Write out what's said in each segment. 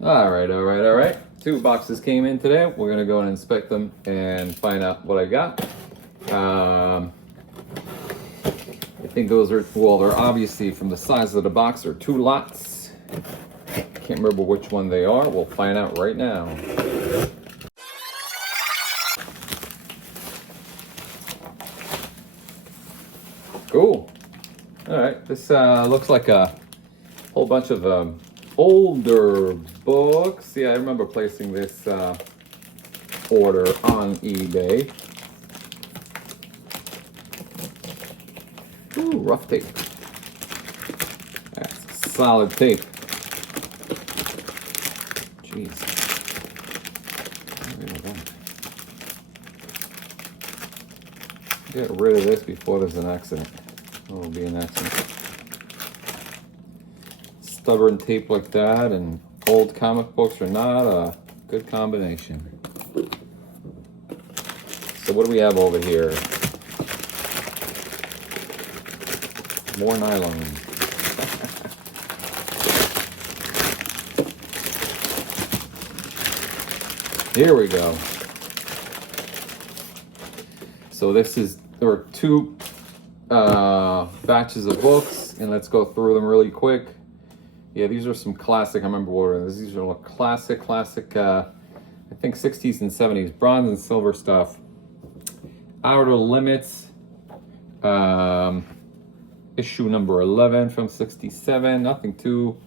All right. 2 boxes came in today. We're gonna go and inspect them and find out what I got. I think those are, well, they're obviously from the size of the box, are 2 lots. Can't remember which one they are. We'll find out right now. Cool. All right, this looks like a whole bunch of older books. Yeah, I remember placing this order on eBay. Ooh, rough tape. That's solid tape. Jeez. Get rid of this before there's an accident. Oh, it'll be an accident. Stubborn tape like that and old comic books are not a good combination. So what do we have over here? More nylon. Here we go. So there are 2 batches of books, and let's go through them really quick. Yeah, these are some classic, I remember ordering these. These are classic, I think 60s and 70s, bronze and silver stuff. Outer Limits, issue number 11 from 67, nothing too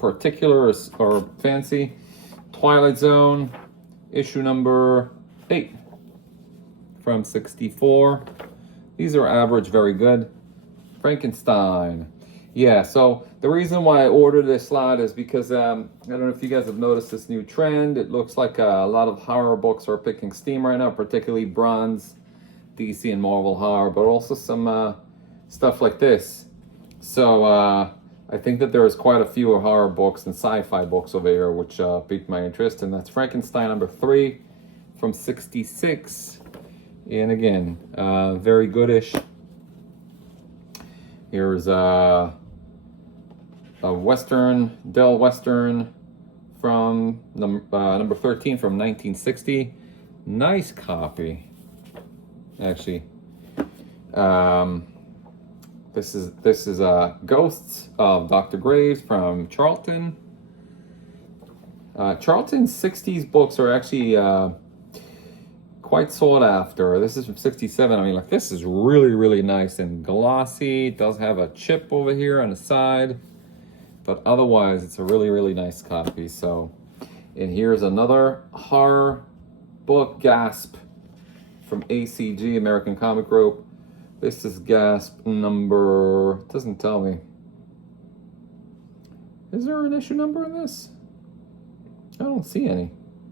particular or fancy. Twilight Zone, issue number 8 from 64. These are average, very good. Frankenstein. Yeah, so the reason why I ordered this lot is because I don't know if you guys have noticed this new trend. It looks like a lot of horror books are picking steam right now, particularly bronze, DC and Marvel horror, but also some stuff like this. So I think that there is quite a few horror books and sci-fi books over here which piqued my interest, and that's Frankenstein number 3 from 66. And again, very goodish. Here's a Western, Dell Western from number 13 from 1960. Nice copy, actually. This is Ghosts of Dr. Graves from Charlton. Charlton's 60s books are actually quite sought after. This is from 67. I mean, like, this is really nice and glossy. It does have a chip over here on the side, but otherwise it's a really nice copy. So, and here's another horror book, Gasp, from ACG, American Comic Group. This is Gasp number, it doesn't tell me. Is there an issue number in this? I don't see any.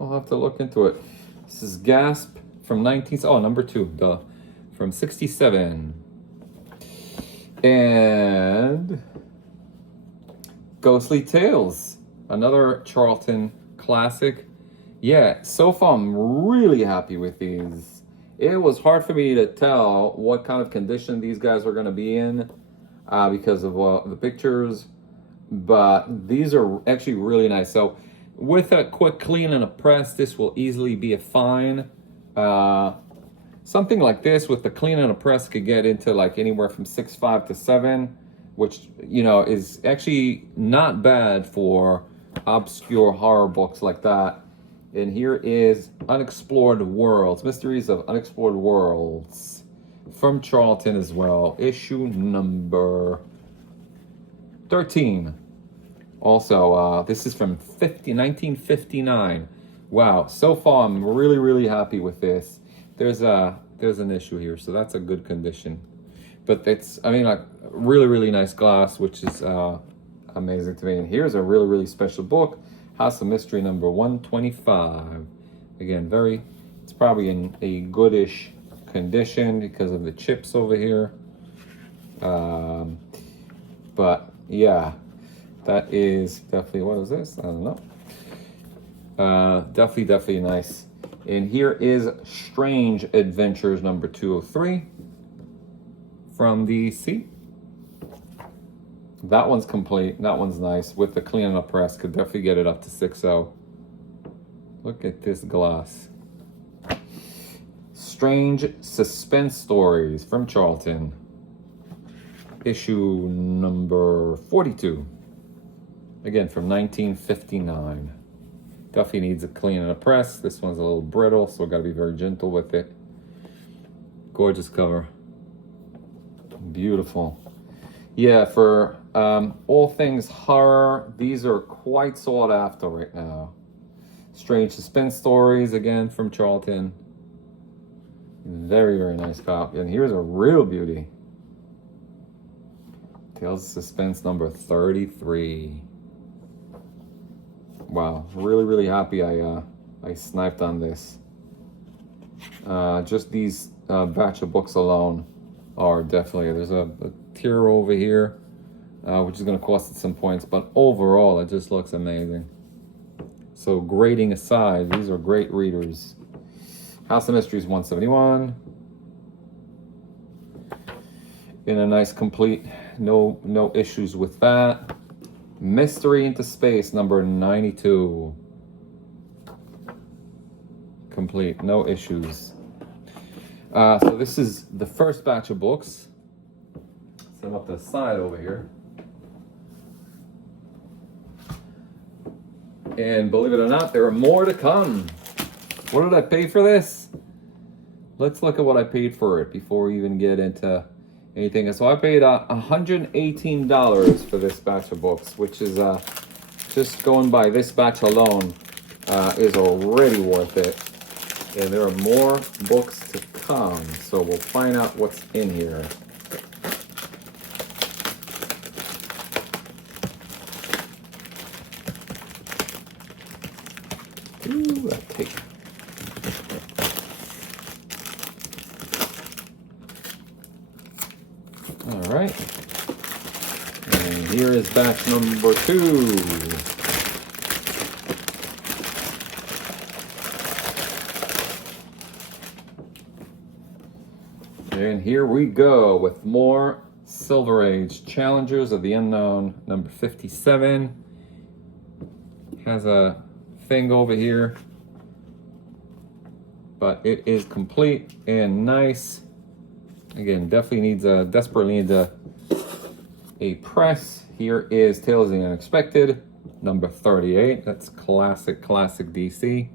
I'll have to look into it. This is Gasp from number 2, duh, from 67. And Ghostly Tales, another Charlton classic. Yeah, so far I'm really happy with these. It was hard for me to tell what kind of condition these guys are going to be in because of the pictures, but these are actually really nice. So with a quick clean and a press, this will easily be a fine. Something like this with the clean and a press could get into like anywhere from 6.5 to 7, which, you know, is actually not bad for obscure horror books like that. And here is Unexplored Worlds, Mysteries of Unexplored Worlds from Charlton as well, issue number 13. Also, this is from 1959. Wow, so far I'm really happy with this. There's an issue here, so that's a good condition. But it's, I mean, like, really nice glass, which is amazing to me. And here's a really special book, House of Mystery number 125. Again, it's probably in a goodish condition because of the chips over here. But yeah, that is definitely, what is this? I don't know. Definitely nice. And here is Strange Adventures number 203 from DC. That one's complete. That one's nice. With the cleaning up press, could definitely get it up to 6.0. Look at this gloss. Strange Suspense Stories from Charlton. Issue number 42. Again, from 1959. Definitely needs a clean and a press. This one's a little brittle, so got to be very gentle with it. Gorgeous cover. Beautiful. Yeah, for all things horror, these are quite sought after right now. Strange Suspense Stories, again, from Charlton. Very, very nice copy. And here's a real beauty. Tales of Suspense number 33. Wow, really, really happy I sniped on this. Just these batch of books alone are definitely, there's a tier over here, which is going to cost it some points, but overall it just looks amazing. So grading aside, these are great readers. House of Mysteries 171. In a nice complete, no issues with that. Mystery into Space number 92. Complete, no issues. So this is the first batch of books. Set them up to the side over here. And believe it or not, there are more to come. What did I pay for this? Let's look at what I paid for it before we even get into anything. So I paid $118 for this batch of books, which is just going by this batch alone is already worth it. And there are more books to come, so we'll find out what's in here. Ooh, that tape. All right. And here is batch number 2. And here we go with more Silver Age Challengers of the Unknown, number 57. Has a thing over here, but it is complete and nice. Again, definitely needs desperately needs a press. Here is Tales of the Unexpected, number 38. That's classic DC.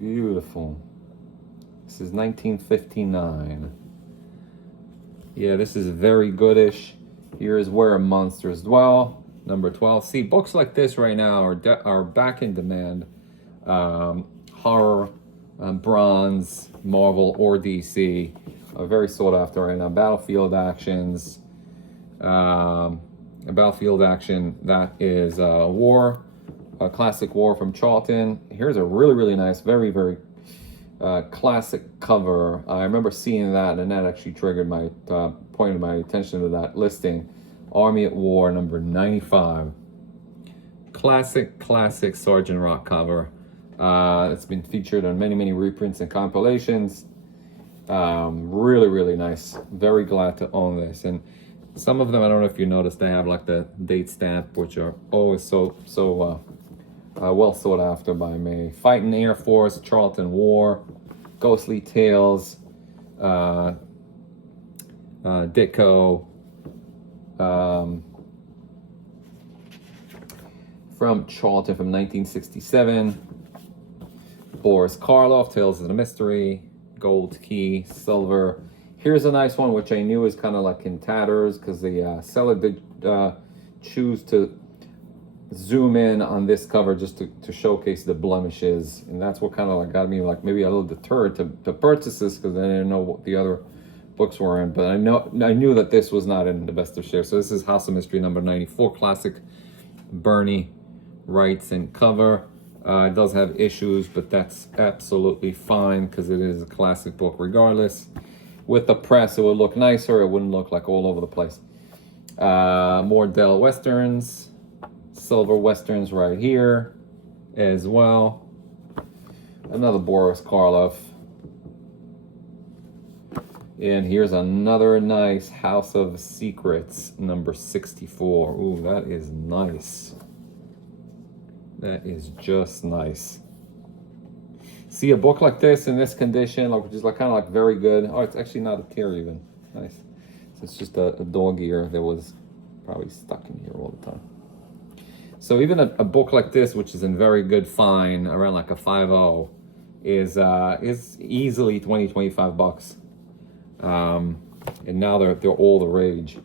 Beautiful. This is 1959. Yeah, this is very goodish. Here is Where Monsters Dwell, number 12. See, books like this right now are back in demand. Horror, Bronze, Marvel, or DC are very sought after right now. Battlefield actions. A Battlefield action that is a classic war from Charlton. Here's a really, really nice, very, very classic cover. I remember seeing that, and that actually triggered my pointed my attention to that listing. Army at War number 95. Classic Sergeant Rock cover. It's been featured on many reprints and compilations. Really, really nice. Very glad to own this. And some of them, I don't know if you noticed, they have like the date stamp, which are always so well sought after by me. Fighting Air Force, Charlton War, Ghostly Tales, Ditko, from Charlton from 1967. Boris Karloff, Tales of the Mystery, Gold Key, Silver. Here's a nice one, which I knew was kind of like in tatters, because the seller did choose to zoom in on this cover just to showcase the blemishes, and that's what kind of like got me like maybe a little deterred to purchase this, because I didn't know what the other books were in. But I knew that this was not in the best of shares. So this is House of Mystery number 94, classic Bernie Wrightson cover. It does have issues, but that's absolutely fine because it is a classic book regardless. With the press, it would look nicer. It wouldn't look like all over the place. More Dell Westerns. Silver Westerns right here as well. Another Boris Karloff. And here's another nice House of Secrets, number 64. Ooh, that is nice. That is just nice. See a book like this in this condition, like, which is like kind of like very good. Oh, it's actually not a tear even. Nice. So it's just a dog ear that was probably stuck in here all the time. So even a book like this, which is in very good fine, around like a 5.0, is easily 25 bucks. And now they're all the rage.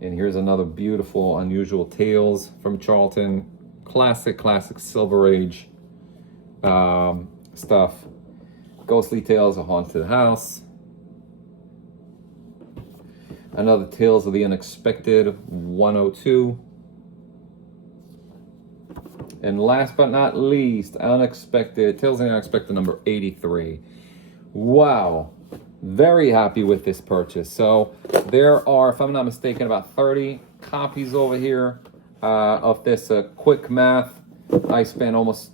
And here's another beautiful, unusual Tales from Charlton, classic Silver Age stuff. Ghostly Tales of Haunted House. Another Tales of the Unexpected, 102. And last but not least, Tales of the Unexpected, number 83. Wow. Very happy with this purchase. So there are, if I'm not mistaken, about 30 copies over here of this. Quick math, I spent almost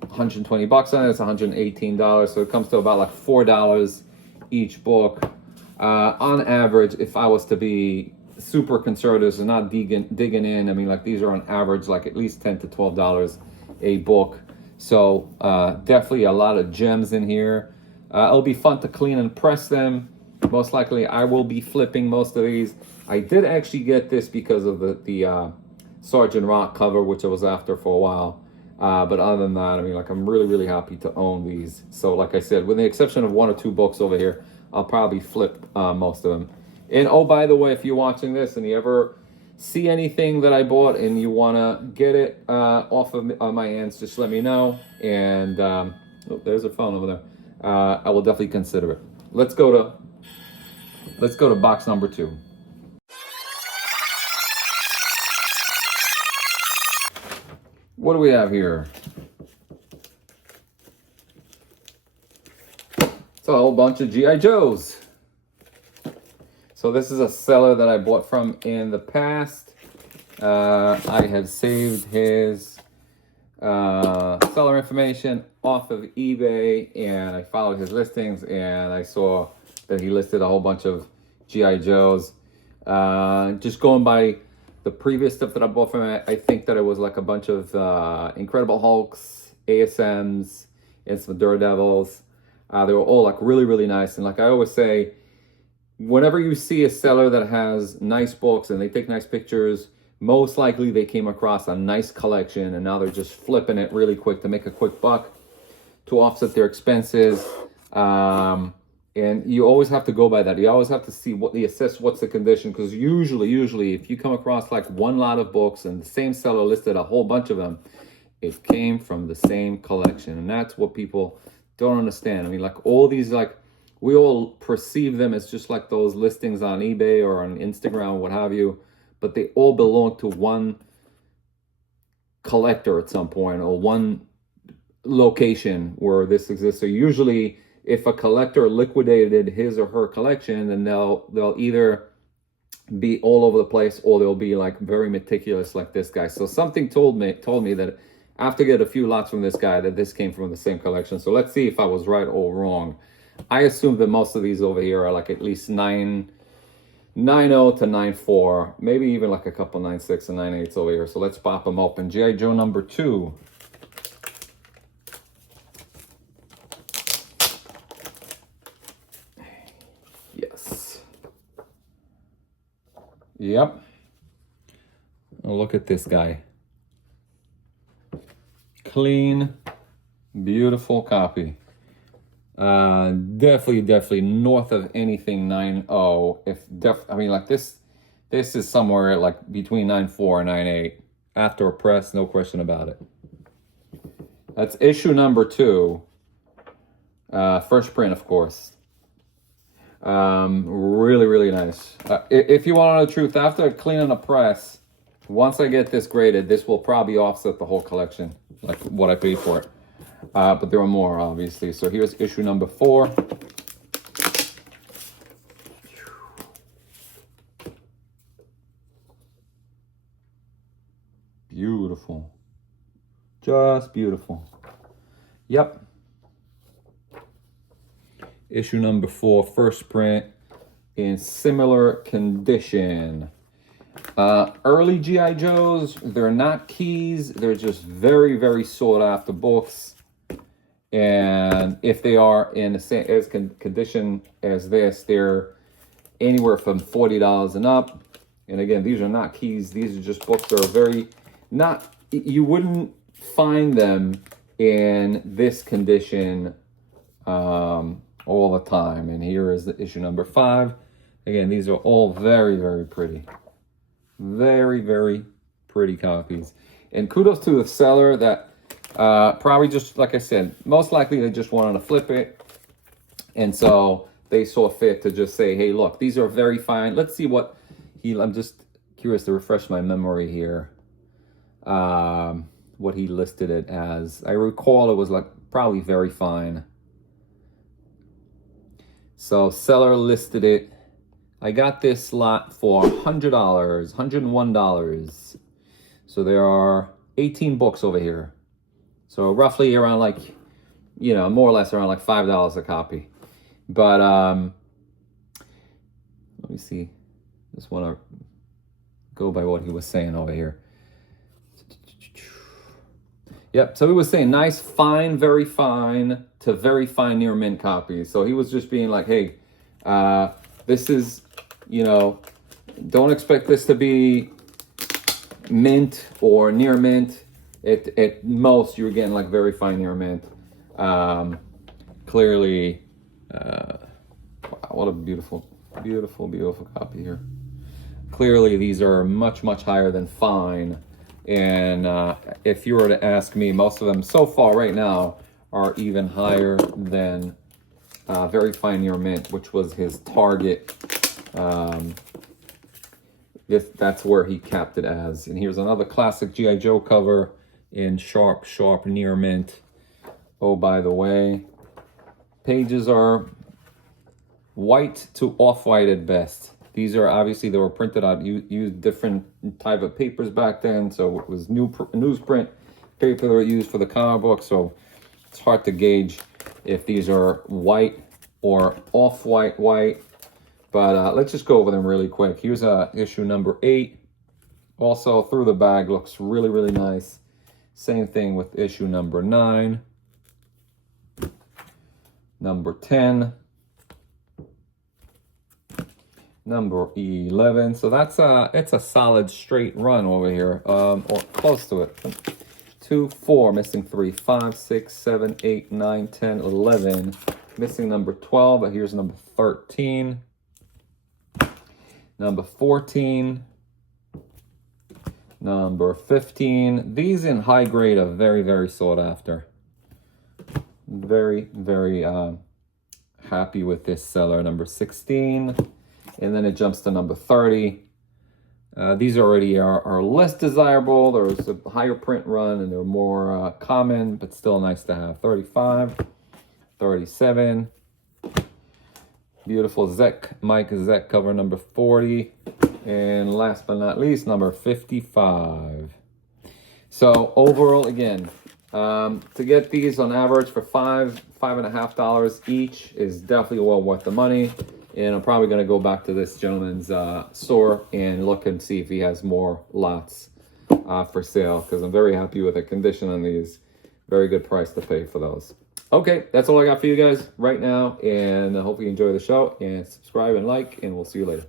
120 bucks on it. It's $118, so it comes to about like $4 each book. On average, if I was to be super conservative and not digging in, I mean, like, these are on average like at least $10 to $12 a book. So definitely a lot of gems in here. It'll be fun to clean and press them. Most likely I will be flipping most of these. I did actually get this because of the Sergeant Rock cover, which I was after for a while. But other than that, I mean, like, I'm really happy to own these. So like I said, with the exception of 1 or 2 books over here, I'll probably flip most of them. And oh, by the way, if you're watching this and you ever see anything that I bought and you want to get it off of my hands, just let me know. And oh, there's a phone over there. I will definitely consider it. Let's go to box number 2. What do we have here? It's a whole bunch of G.I. Joes. So this is a seller that I bought from in the past. I have saved his seller information off of eBay, and I followed his listings, and I saw that he listed a whole bunch of G.I. Joes. Just going by the previous stuff that I bought from him, I think that it was like a bunch of Incredible Hulks, ASMs, and some Daredevils. They were all like really nice. And like I always say, whenever you see a seller that has nice books and they take nice pictures, most likely they came across a nice collection and now they're just flipping it really quick to make a quick buck to offset their expenses. And you always have to go by that. You always have to see assess what's the condition, because usually if you come across like one lot of books and the same seller listed a whole bunch of them, it came from the same collection. And that's what people don't understand. I mean, like, all these, like, we all perceive them as just like those listings on eBay or on Instagram or what have you, but they all belong to one collector at some point or one location where this exists. So usually if a collector liquidated his or her collection, then they'll either be all over the place or they'll be like very meticulous like this guy. So something told me that I have to get a few lots from this guy that this came from the same collection. So let's see if I was right or wrong. I assume that most of these over here are like at least 9.0 to 9.4, maybe even like a couple 9.6 and 9.8s over here. So let's pop them open. G.I. Joe number 2. Yes. Yep. Oh, look at this guy. Clean, beautiful copy. Definitely north of anything 9.0. I mean, like this is somewhere like between 9.4 and 9.8 after a press, no question about it. That's issue number 2. First print, of course. Really nice. If you want to know the truth, after cleaning a press, once I get this graded, this will probably offset the whole collection, like what I paid for it. But there are more, obviously. So here's issue number 4. Beautiful. Just beautiful. Yep. Issue number 4, first print. in similar condition. Early G.I. Joes, they're not keys. They're just very, very sought after books. And if they are in the same condition as this, they're anywhere from $40 and up. And again, these are not keys. These are just books that are very not, you wouldn't find them in this condition all the time. And here is the issue number 5. Again, these are all very, very pretty. Very, very pretty copies. And kudos to the seller that probably just, like I said, most likely they just wanted to flip it. And so they saw fit to just say, hey, look, these are very fine. Let's see what I'm just curious to refresh my memory here. What he listed it as. I recall it was like probably very fine. So seller listed it. I got this lot for $100, $101. So there are 18 books over here. So roughly around like, you know, more or less around like $5 a copy. But let me see. Just want to go by what he was saying over here. Yep, so he was saying nice, fine, very fine to very fine near mint copies. So he was just being like, hey, this is, you know, don't expect this to be mint or near mint. At most, you're getting like very fine near mint. Clearly, wow, what a beautiful, beautiful, beautiful copy here. Clearly, these are much, much higher than fine. And if you were to ask me, most of them so far right now are even higher than very fine near mint, which was his target. That's where he capped it as. And here's another classic G.I. Joe cover in sharp, sharp near mint. Oh, by the way, pages are white to off-white at best. These are obviously, they were printed out, used different type of papers back then. So it was newsprint paper that were used for the comic book. So it's hard to gauge if these are white or off-white white. But let's just go over them really quick. Here's issue number 8. Also through the bag, looks really, really nice. Same thing with issue number 9. Number 10. Number 11. So that's it's a solid straight run over here, or close to it. 2, 4, missing 3, 5, 6, 7, 8, 9, 10, 11. Missing number 12, but here's number 13. Number 14. Number 15. These in high grade are very, very sought after. Very, very happy with this seller. Number 16. And then it jumps to number 30. These already are less desirable. There's a higher print run and they're more common, but still nice to have. 35, 37. Beautiful Mike Zek cover number 40. And last but not least, number 55. So overall, again, to get these on average for $5.50 each is definitely well worth the money. And I'm probably going to go back to this gentleman's store and look and see if he has more lots for sale, because I'm very happy with the condition on these. Very good price to pay for those. Okay, that's all I got for you guys right now. And I hope you enjoy the show. And subscribe and like, and we'll see you later.